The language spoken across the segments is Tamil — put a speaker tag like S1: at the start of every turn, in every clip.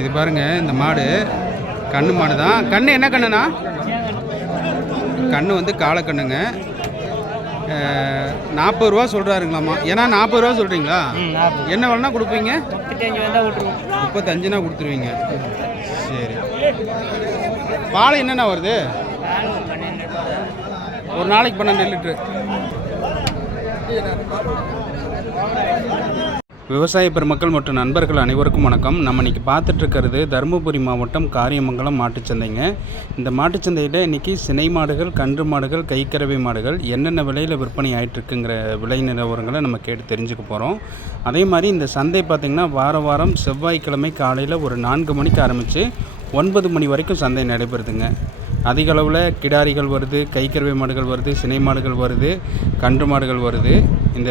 S1: இது பாருங்க இந்த மாடு. கண்ணு மாடு தான் கண்ணு என்ன கண்ணுண்ணா? கண்ணு வந்து காலக்கண்ணுங்க நாற்பது ரூபா சொல்கிறாருங்களாம்மா ஏன்னா நாற்பது ரூபா சொல்கிறீங்களா என்ன வேணா கொடுப்பீங்க? முப்பத்தஞ்சுனா கொடுத்துருவீங்க. சரி. பால் என்னென்ன வருது? ஒரு நாளைக்கு பன்னெண்டு லிட்ரு விவசாய பெருமக்கள் மற்றும் நண்பர்கள் அனைவருக்கும் வணக்கம். நம்ம இன்றைக்கி பார்த்துட்ருக்கிறது தருமபுரி மாவட்டம் காரியமங்கலம் மாட்டுச்சந்தைங்க. இந்த மாட்டுச்சந்தையில் இன்றைக்கி சினை மாடுகள் கன்று மாடுகள் கைக்கறவை மாடுகள் என்னென்ன விலையில் விற்பனை ஆயிட்டிருக்குங்கிற விலை நிலவரங்களை நம்ம கேட்டு தெரிஞ்சுக்க போகிறோம் அதே மாதிரி இந்த சந்தை பார்த்திங்கன்னா வார வாரம் செவ்வாய்க்கிழமை காலையில் ஒரு நான்கு மணிக்கு ஆரம்பித்து ஒன்பது மணி வரைக்கும் சந்தை நடைபெறுதுங்க. அதிக அளவில் கிடாரிகள் வருது கைக்கறவை மாடுகள் வருது சினை மாடுகள் வருது கன்று மாடுகள் வருது இந்த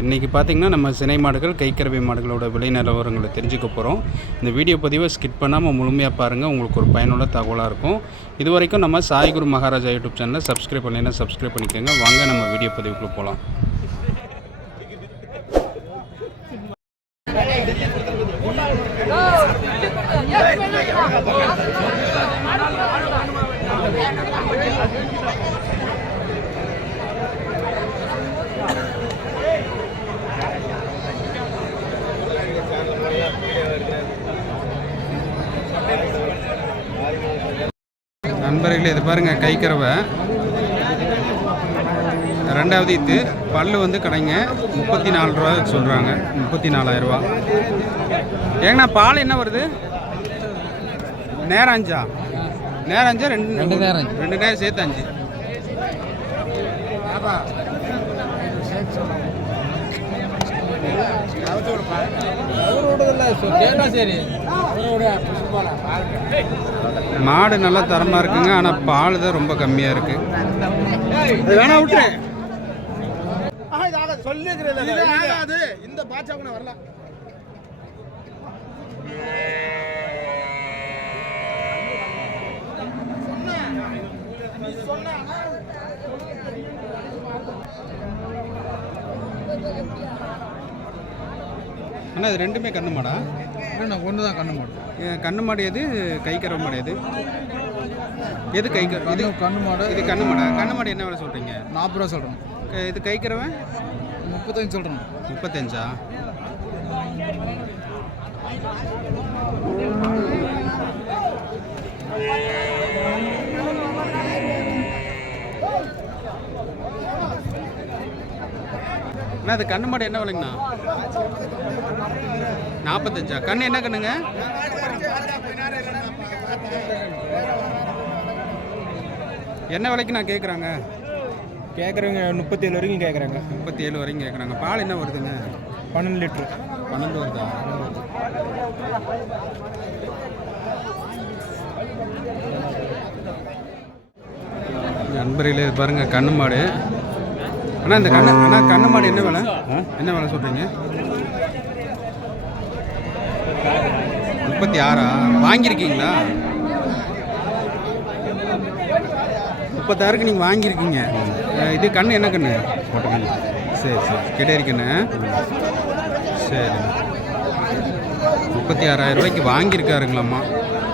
S1: இன்றைக்கி பார்த்திங்கன்னா நம்ம சினை மாடுகள் கைக்கறவை மாடுகளோட விலை நிலவரங்களை தெரிஞ்சுக்க போகிறோம் இந்த வீடியோ பதிவை ஸ்கிப் பண்ணாமல் முழுமையாக பாருங்கள் உங்களுக்கு ஒரு பயனுள்ள தகவலாக இருக்கும் இது வரைக்கும் நம்ம சாய்குரு மகாராஜா யூடியூப் சேனலை சப்ஸ்கிரைப் பண்ணலைன்னா சப்ஸ்கிரைப் பண்ணிக்கோங்க வாங்க நம்ம வீடியோ பதிவுக்குள்ளே போகலாம் நண்பர்களே இது பாருங்கள் கைக்கறவை ரெண்டாவது இது பல்லு வந்து கடைங்க முப்பத்தி நாலு ரூபா சொல்கிறாங்க முப்பத்தி நாலாயிரம் ரூபா ஏங்கண்ணா பால் என்ன வருது? நேரம் அஞ்சா? நேரம் அஞ்சா ரெண்டு
S2: ரெண்டு நேரம்.
S1: ரெண்டு நேரம் சேர்த்து அஞ்சு. மாடு நல்லா தரமாக இருக்குங்க ஆனால் பால் தான் ரொம்ப கம்மியாக இருக்குது
S3: வேணா விட்டுரு. சொல்லிருக்கிறது இந்த பாச்சா கூட வரல.
S1: அண்ணா இது ரெண்டுமே கண்ணு மாடா?
S3: நான் ஒன்று தான் கண்ணு
S1: ஏ, கண்ணு மாடு எது? கைக்கறவை மாடு எது? எது கைக்கற இது
S3: கண்ணு மாடு.
S1: இது கண்ணு மாடா. கண்ணு மாடு என்ன விலை சொல்கிறீங்க
S3: நாற்பது ரூபா சொல்கிறேன்
S1: இது கைக்கறவை
S3: முப்பத்தஞ்சு சொல்கிறேன்
S1: முப்பத்தஞ்சா? அண்ணா அது கண்ணு மாடு என்ன விலைங்கண்ணா? நாற்பத்தஞ்சா கண்ணு என்ன கண்ணுங்க? என்ன விலைக்கு நான் கேட்குறாங்க
S3: கேட்குறவங்க முப்பத்தேழு வரைக்கும் கேட்குறாங்க
S1: முப்பத்தி ஏழு வரைக்கும் கேட்குறாங்க பால் என்ன வருதுங்க?
S3: பன்னெண்டு லிட்ரு.
S1: பன்னெண்டு வருதா? நண்பர்களே இது பாருங்க கண்ணு மாடு. அண்ணா இந்த கண்ணு அண்ணா கண்ணு மாடு என்ன விலை? என்ன விலை சொல்கிறீங்க முப்பத்தி ஆறா வாங்கியிருக்கீங்களா? முப்பத்தாறுக்கு நீங்கள் வாங்கியிருக்கீங்க. இது கண்ணு என்ன கண்ணு? போட்டுக்கண்ணு சரி சரி. கிட்டே கண்ணு. சரி. முப்பத்தி ஆறாயிரம் ரூபாய்க்கு வாங்கியிருக்காருங்களாம்மா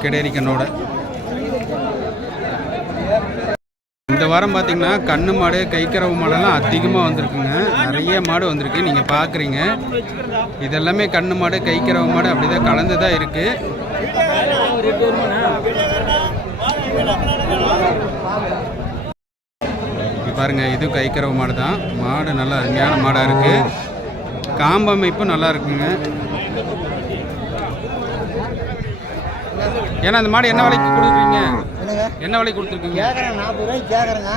S1: கிடேரி கண்ணோட. இந்த வாரம் பார்த்தீங்கன்னா கண்ணு மாடு கைக்கறவு மாடெல்லாம் அதிகமாக வந்திருக்குங்க. நிறைய மாடு வந்திருக்கு. நீங்கள் பார்க்குறீங்க இதெல்லாமே கண்ணு மாடு கைக்கறவு மாடு அப்படி தான் கலந்து தான் இருக்குது பாருங்கள் இது கைக்கறவு மாடு தான் மாடு நல்லா அருமையான மாடாக இருக்குது காம்பமைப்பு நல்லா இருக்குங்க. ஏன்னா அந்த மாடு என்ன விலைக்கு கொடுக்குறீங்க?
S4: என்னங்க
S1: என்ன விலைக்கு கொடுத்துருக்கீங்க?
S4: கேட்குறேன் நாற்பது ரூபாய்க்கு கேட்குறேங்க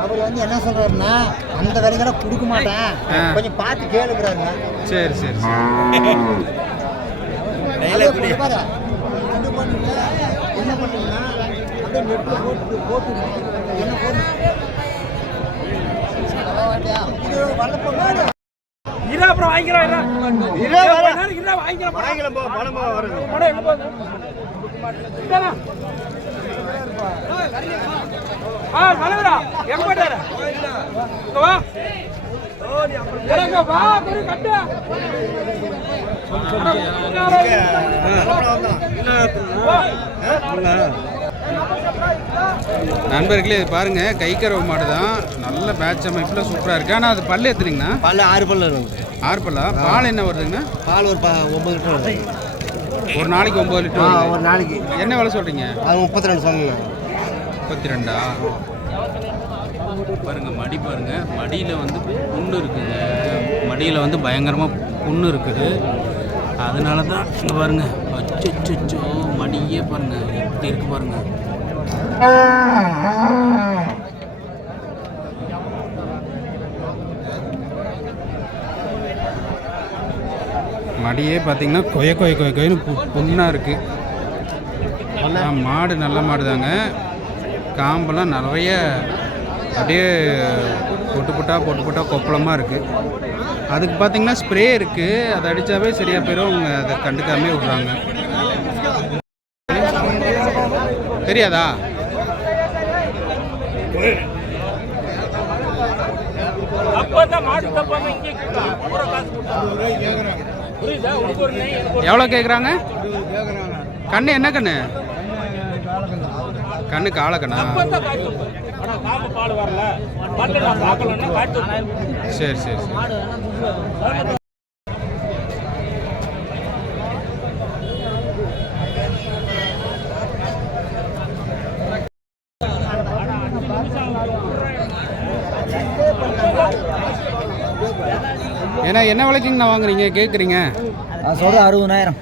S4: அவர் வந்து என்ன சொல்றாருன்னா அந்த விலைக்கெல்லாம் கொடுக்க மாட்டேன். கொஞ்சம் பார்த்து கேளுங்கிறாருங்க.
S1: சரி சரி.
S4: என்ன பண்ணுங்க என்ன போட்டு.
S2: இரா அப்புறம் வாங்கிக்கிறோம் இரா.
S4: இதே வர-
S2: இரா வாங்கிக்கிறோம்
S3: வாங்கிக்கலாம் போ பணம் வருது.
S2: படம் எங்க போகுது. ஆ எங்க வா வா குரு கட்டு
S1: நண்பர்களே இது பாருங்க கைக்கறவை மாடு தான். நல்ல பேட்ச் அமைப்பில் சூப்பராக இருக்கு. ஆனால் அது பல்லு எத்தனைங்கண்ணா?
S5: பால் ஆறு பல்லு இருக்கும்
S1: ஆறு பல்லா? பால் என்ன வருதுங்கண்ணா?
S5: பால் ஒரு ப ஒம்பது லிட்டர்
S1: ஒரு நாளைக்கு ஒம்பது லிட்டர்
S5: ஒரு நாளைக்கு.
S1: என்ன விலை சொல்கிறீங்க
S5: அது முப்பத்தி ரெண்டு சொல்லணும்
S1: முப்பத்தி ரெண்டா பாருங்க மடி பாருங்க. மடியில் வந்து புண்ணு இருக்குங்க. மடியில் வந்து பயங்கரமாக புண்ணு இருக்குது. அதனால தான் இங்கே பாருங்க. அச்சோ மடியே பாருங்க. எப்படி இருக்கு பாருங்க. மடியே பார்த்தீங்கன்னா கொய கொய கொய கொயின்னு பு புண்ணாக இருக்குது மாடு நல்ல மாடு தாங்க காம்பெல்லாம் நிறைய அப்படியே பொட்டு பொட்டா பொட்டு பொட்டா கொப்பளமாக இருக்குது அதுக்கு பார்த்தீங்கன்னா ஸ்ப்ரே இருக்குது அதை அடித்தாவே சரியாக போயிடும் அவங்க அதை கண்டுக்காமே விட்றாங்க. தெரியாதா? எவ்வளோ கேட்குறாங்க கண்ணு என்ன கண்ணு? கண்ணு காலக்கண்ணா சரி சரி சரி. ஏன்னா என்ன விலைக்குங்கண்ணா வாங்குறீங்க? கேட்குறீங்க
S4: நான் சொல்கிறேன் அறுபதாயிரம்.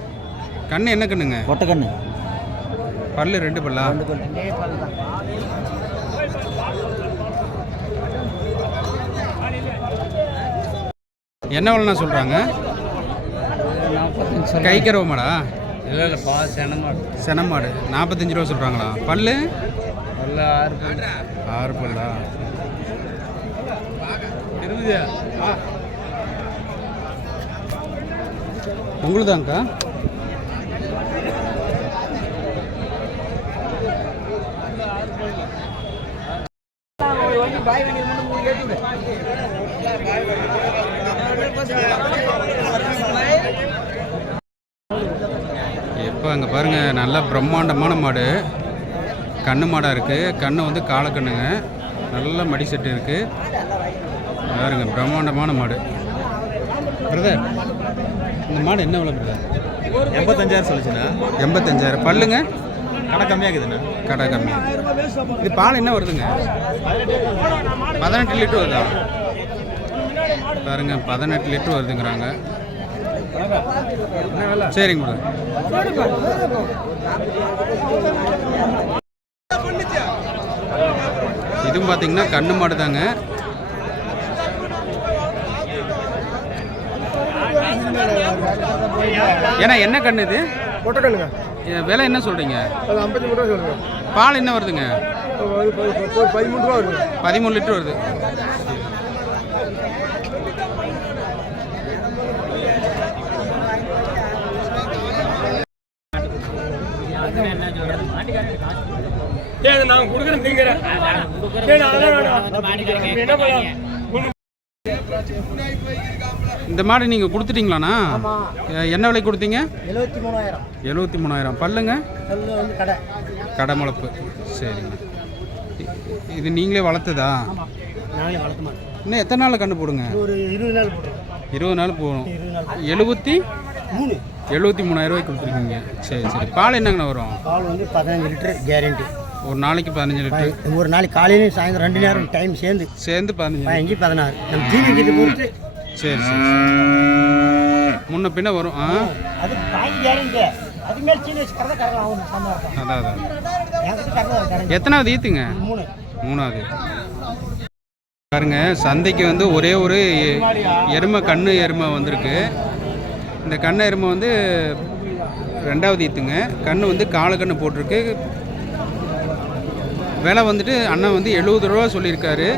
S1: கண்ணு என்ன கண்ணுங்க?
S4: ஒட்டக்கண்ணு
S1: பல்லு ரெண்டு பல்லா? என்ன விலைண்ணா சொல்கிறாங்க கைக்கறவை மாடா
S3: இல்லை இல்லை பா செனமாடு.
S1: சென மாடு நாற்பத்தஞ்சு ரூபா சொல்கிறாங்களா பல்லு?
S3: நல்ல ஆறு பல்லு.
S1: ஆறு? பல்லா? உங்களுதாங்க்கா இப்போ அங்கே பாருங்கள் நல்ல பிரம்மாண்டமான மாடு. கண்ணு மாடாக இருக்குது கண்ணு வந்து காலக்கண்ணுங்க நல்ல மடி செட்டு இருக்குது பாருங்க பிரம்மாண்டமான மாடு. பிரதர் இந்த மாடு என்ன விலை பிரதர்
S3: எண்பத்தஞ்சாயிரம் சொல்லிச்சுண்ணா.
S1: எண்பத்தஞ்சாயிரம். பல்லுங்க?
S3: கடை கம்மியாகுதுண்ணா.
S1: கடை கம்மி இது பால் என்ன வருதுங்க? பதினெட்டு லிட்டர் வருதா? பாருங்க பதினெட்டு லிட்டர் வருதுங்கிறாங்க. சரிங்க மேடம் இதுவும் பார்த்தீங்கன்னா கண்ணு மாடு தாங்க ஏன்னா என்ன கண்ணு இது?
S3: ஒட்டக்கண்ணுங்க
S1: இது விலை என்ன சொல்கிறீங்க
S3: அது ரூபா சொல்லுங்க.
S1: பால் என்ன வருதுங்க?
S3: பதிமூணு ரூபா வருங்க
S1: பதிமூணு லிட்டர் வருது.
S2: நான் கொடுக்குறேன் திங்கிறேன் சரி அதெல்லாம் வேணாம். நீ என்ன பண்ணலாம்?
S1: இந்த மாடு நீங்கள் கொடுத்துட்டீங்களாண்ணா? என்ன விலை கொடுத்தீங்க?
S4: எழுபத்தி மூணாயிரம்.
S1: எழுபத்தி மூணாயிரம். பல்லுங்க?
S4: கடை.
S1: கடை முளப்பு. சரிங்க. இது நீங்களே வளர்த்ததா? இன்னும் எத்தனை நாளில் கண்டு போடுங்க?
S4: ஒரு இருபது நாள்
S1: இருபது நாள் போகணும்.
S4: நாள்
S1: எழுபத்தி
S4: மூணு.
S1: எழுபத்தி மூணாயிரம் ரூபாய்க்கு கொடுத்துருக்கீங்க. சரி சரி. பால் என்னங்கண்ணா வரும்?
S4: பால் வந்து பதினஞ்சு லிட்டர் கேரண்டி.
S1: ஒரு நாளைக்கு பதினஞ்சு லிட்டர்.
S4: ஒரு நாளைக்கு காலையிலையும் சாயந்தரம் ரெண்டு நேரம் டைம் சேர்ந்து
S1: சேர்ந்து பதினஞ்சு
S4: பதினஞ்சு பதினாறு. நம்ம தீனி கிட்ட பொறுத்து
S1: சரி சரி. முன்ன பின்ன வரும். ஆ.
S4: அது கேரண்டி அது மேலே சீனி வச்சு கறதை அவனு சந்தோஷம்
S1: அதான் அதான். எத்தனாவது ஈத்துங்க?
S4: மூணு.
S1: மூணாவது பாருங்க சந்தைக்கு வந்து ஒரே ஒரு எருமை கண்ணு எருமை வந்திருக்கு. இந்த கண்ணு எருமை வந்து ரெண்டாவது ஈத்துங்க. கண்ணு வந்து காலக்கண்ணு போட்டிருக்கு. விலை வந்துட்டு அண்ணன் வந்து எழுபது ரூபா சொல்லியிருக்காரு.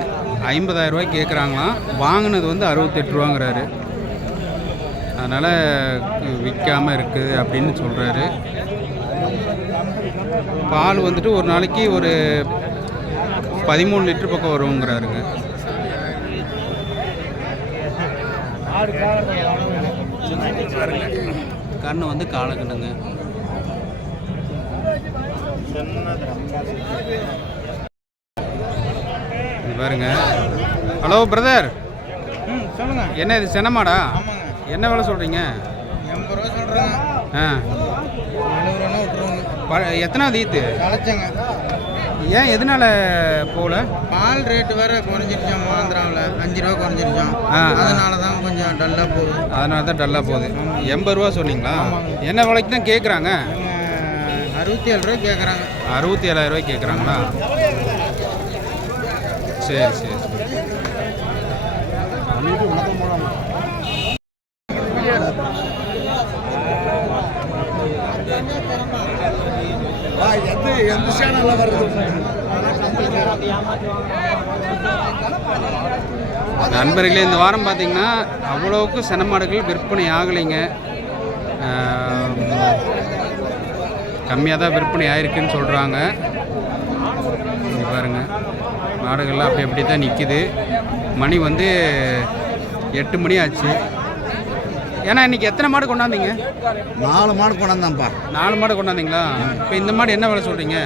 S1: ஐம்பதாயிரம் ரூபாய் கேட்குறாங்களாம். வாங்கினது வந்து அறுபத்தெட்டு ரூபாங்கிறாரு. அதனால் விற்காமல் இருக்குது அப்படின்னு சொல்கிறாரு பால் வந்துட்டு ஒரு நாளைக்கு ஒரு பதிமூணு லிட்டர் பக்கம் வருங்கிறாருங்க. கண்ணு வந்து காலக்கண்ணுங்க. பாருங்க. ஹலோ பிரதர்
S3: ம் சொல்லுங்க.
S1: என்ன இது செனமாடா
S3: ஆமாங்க.
S1: என்ன விலை சொல்கிறீங்க
S3: எண்பது ரூபா சொல்கிறேங்க
S1: ஆ. ப எத்தனாவது ஈத்து?
S3: களைச்சங்க
S1: ஏன் எதனால போகல?
S3: பால் ரேட்டு வேற குறைஞ்சிருச்சாம் ஆந்திராவில் அஞ்சு ரூபா குறைஞ்சிருச்சாம். அதனால தான் கொஞ்சம் டல்லாக போகுது.
S1: அதனால தான் டல்லாக போகுது எண்பது ரூபா சொன்னீங்களா? என்ன விலைக்கு தான் கேட்குறாங்க
S3: அறுபத்தி ஏழு ரூபாய் கேட்குறாங்க
S1: அறுபத்தி ஏழாயிரம் ரூபாய்க்கு கேட்குறாங்களா சரி சரி சரி.
S5: எந்த எந்த சேனலில் வருது?
S1: நண்பர்களே இந்த வாரம் பார்த்தீங்கன்னா அவ்வளோவுக்கு செனமாடுகள் விற்பனை ஆகலைங்க. கம்மியாக தான் விற்பனை ஆயிருக்குன்னு சொல்கிறாங்க இங்க பாருங்க. மாடுகள்லாம் அப்படி அப்படி தான் நிற்கிது மணி வந்து எட்டு மணி ஆச்சு. ஏன்னா இன்னைக்கு எத்தனை மாடு கொண்டாந்தீங்க?
S5: நாலு மாடு கொண்டாந்தான்ப்பா.
S1: நாலு மாடு கொண்டாந்தீங்களா? இப்போ இந்த மாடு என்ன விலை சொல்கிறீங்க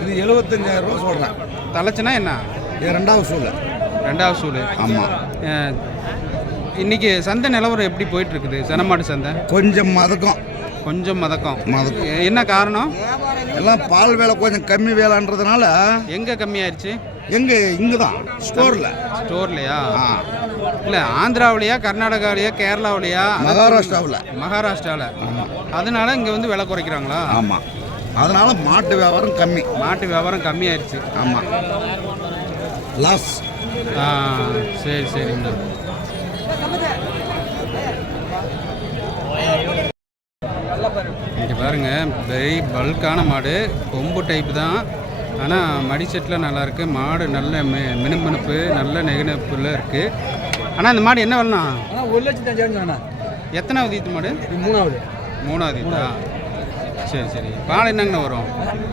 S5: இது எழுபத்தஞ்சாயிரம் ரூபா சொல்கிறேன்
S1: தலைச்சுனா என்ன?
S5: இது ரெண்டாவது சூழல்.
S1: ரெண்டாவது சூடு
S5: ஆமாம்
S1: இன்னைக்கு சந்தை நிலவரம் எப்படி போயிட்டு இருக்குது செனமாடு சந்தை?
S5: கொஞ்சம் மதக்கம்.
S1: கொஞ்சம் மதக்கம்.
S5: மதக்கம்.
S1: என்ன காரணம்?
S5: எல்லாம் பால் வேலை கொஞ்சம் கம்மி வேலைன்றதுனால
S1: எங்கே கம்மியாயிருச்சு?
S5: எங்கே? இங்கே தான் ஸ்டோரில்.
S1: ஸ்டோர்லையா? இல்லை ஆந்திராவிலையா கர்நாடகாவிலையா கேரளாவிலையா?
S5: மகாராஷ்டிராவில்.
S1: மகாராஷ்டிராவில். அதனால இங்கே வந்து விலை குறைக்கிறாங்களா?
S5: ஆமாம் அதனால மாட்டு வியாபாரம் கம்மி.
S1: மாட்டு வியாபாரம் கம்மியாயிருச்சு.
S5: ஆமாம் லாஸ்
S1: ஆ சரி சரிங்க இங்கே பாருங்க வெரி பல்கான மாடு. கொம்பு டைப் தான். ஆனால் மடி செட்டில் நல்லா இருக்கு மாடு நல்ல மி மினுமினுப்பு நல்ல நெகுநெப்புல இருக்கு. ஆனால் இந்த மாடு என்ன
S3: ஆனால் ஒரு லட்சத்தி அஞ்சாயிரம்
S1: எத்தனாவது ஈத்து மாடு?
S3: மூணாவது.
S1: மூணாவது சரி சரி. பால் என்னங்கண்ணா வரும்?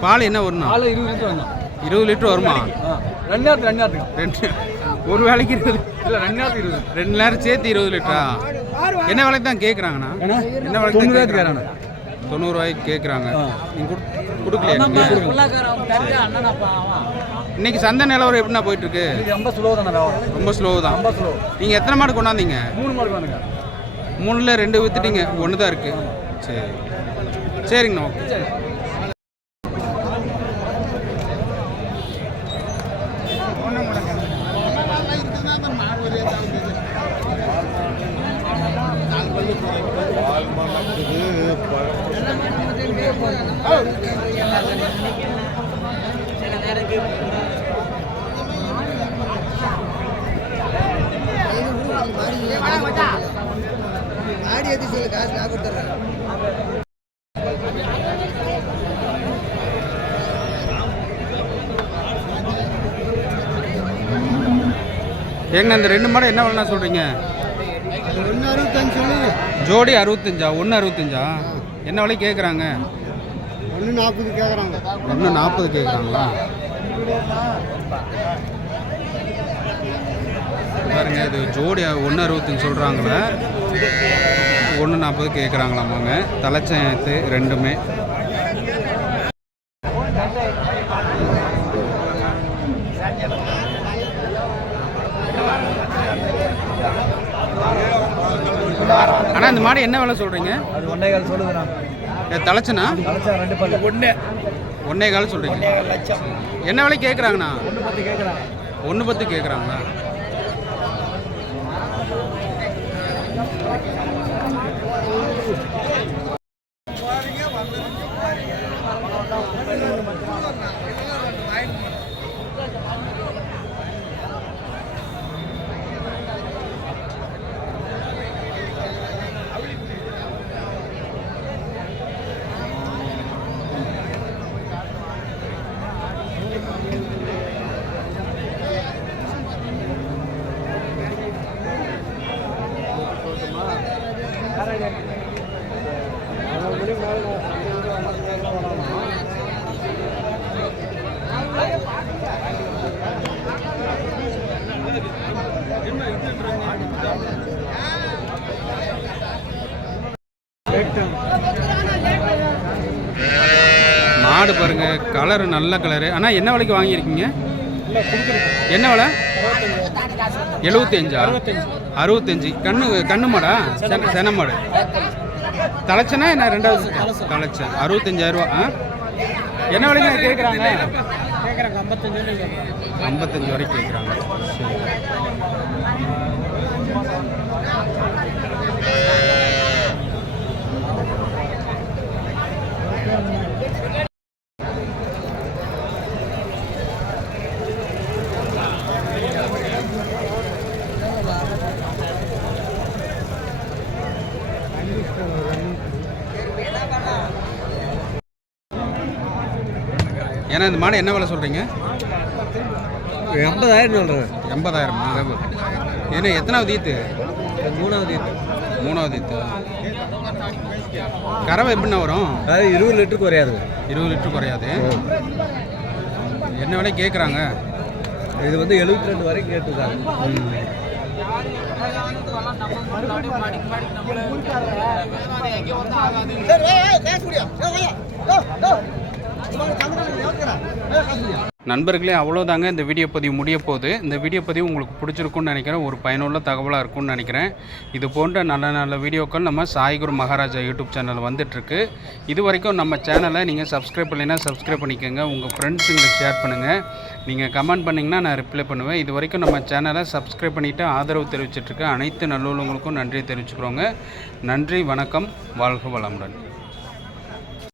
S1: பால் என்ன வரும்ண்ணா?
S3: பால் இருபது லிட்டர் வந்தோம்
S1: இருபது லிட்டர் வருமா?
S3: ரெண்டு நேரத்துக்கு ரெண்டு நேரத்துக்கு
S1: ரெண்டு ஒரு வேலைக்கு இருபது
S3: இல்லை ரெண்டு நேரத்துக்கு இருபது.
S1: ரெண்டு நேரம் சேர்த்து இருபது லிட்டரா? என்ன விலைக்கு தான் கேட்குறாங்கண்ணா என்ன விலைக்கு தொண்ணூறுவாய்க்கு கேட்குறாங்க நீங்கள் கொடுக்கலையா இன்னைக்கு சந்தை நிலவரம் எப்படிண்ணா போயிட்டு இருக்கு
S3: இது ரொம்ப சுலோ தானே
S1: ரொம்ப ஸ்லோ தான்.
S3: ரொம்ப ஸ்லோ
S1: நீங்கள் எத்தனை மாடு கொண்டாந்தீங்க?
S3: மூணு மாடு வாங்குங்க
S1: மூணுல ரெண்டு வித்துட்டீங்க. ஒன்று தான் இருக்கு. சரி. சரிங்கண்ணா ஓகே
S3: சரி
S4: ஆடி எது சொல்லு காசு நான் கொடுத்துட்றேன்
S1: ஏங்கண்ணா இந்த ரெண்டு மாடு என்ன விலைண்ணா சொல்கிறீங்க ஜோடி அறுபத்தஞ்சா? ஒன்று அறுபத்தஞ்சா? என்ன விலை கேட்குறாங்க
S4: ஒன்று நாற்பது கேட்குறாங்க
S1: ஒன்று நாற்பது கேட்குறாங்களா பாருங்க இது ஜோடி ஒன்று அறுபத்தஞ்சு சொல்கிறாங்களே ஒன்று நாற்பது கேட்குறாங்களாமாங்க தலைச்சத்து ரெண்டுமே. ஆனால் இந்த மாடு என்ன விலை சொல்கிறீங்க
S3: அது ஒன்றே கால் சொல்லுதுண்ணா
S1: தலைச்சனா?
S3: ரெண்டு பல்லு. ஒன்று
S1: ஒன்னே கால் சொல்கிறீங்க என்ன விலை கேட்குறாங்கண்ணா
S3: ஒன்று பத்து கேட்குறாங்க
S1: ஒன்று பத்து கேட்குறாங்களா Thank you. மாடு பாருங்க கலரு நல்ல கலரு ஆனால் என்ன விலைக்கு வாங்கியிருக்கீங்க? என்ன விலை? எழுபத்தஞ்சா அறுபத்தஞ்சு கண்ணு கண்ணு மாடா? சென- மாடு. தலைச்சனா என்ன ரெண்டாவது? தலைச்சேன். அறுபத்தஞ்சாயிரம் ரூபா ஆ? என்ன விலைக்கு கேட்குறாங்க ஐம்பத்தஞ்சு வரைக்கும் கேட்குறாங்க சரி. ஏன்னா இந்த மாடு என்ன விலை சொல்கிறீங்க
S3: எண்பதாயிரம் சொல்கிறேன்
S1: எண்பதாயிரமா? ஏன்னா எத்தனாவது ஈத்து?
S3: மூணாவது
S1: மூணாவது ஈத்து? கறவை எப்படிண்ணா வரும்?
S3: அது இருபது லிட்டருக்கு குறையாது.
S1: இருபது லிட்டர் குறையாது. என்ன விலை கேட்குறாங்க
S3: இது வந்து எழுபத்தி ரெண்டு வரைக்கும் கேட்டுருக்காங்க
S1: நண்பர்களே அவ்வளோதாங்க இந்த வீடியோ பதிவு முடிய போகுது. இந்த வீடியோ பதிவு உங்களுக்கு பிடிச்சிருக்குன்னு நினைக்கிறேன். ஒரு பயனுள்ள தகவலாக இருக்கும்னு நினைக்கிறேன். இது போன்ற நல்ல நல்ல வீடியோக்கள் நம்ம சாய்குரு மகாராஜா யூடியூப் சேனல் வந்துட்டுருக்கு. இது வரைக்கும் நம்ம சேனலை நீங்கள் சப்ஸ்கிரைப் பண்ணலைன்னா சப்ஸ்கிரைப் பண்ணிக்கோங்க. உங்கள் ஃப்ரெண்ட்ஸுங்களுக்கு ஷேர் பண்ணுங்கள் நீங்கள் கமெண்ட் பண்ணிங்கன்னா நான் ரிப்ளை பண்ணுவேன். இது வரைக்கும் நம்ம சேனலை சப்ஸ்கிரைப் பண்ணிவிட்டு ஆதரவு தெரிவிச்சிட்ருக்க அனைத்து நல்லுள்ளவங்களுக்கும் நன்றி தெரிவிச்சுக்கிறோங்க. நன்றி வணக்கம். வாழ்க வளமுடன்.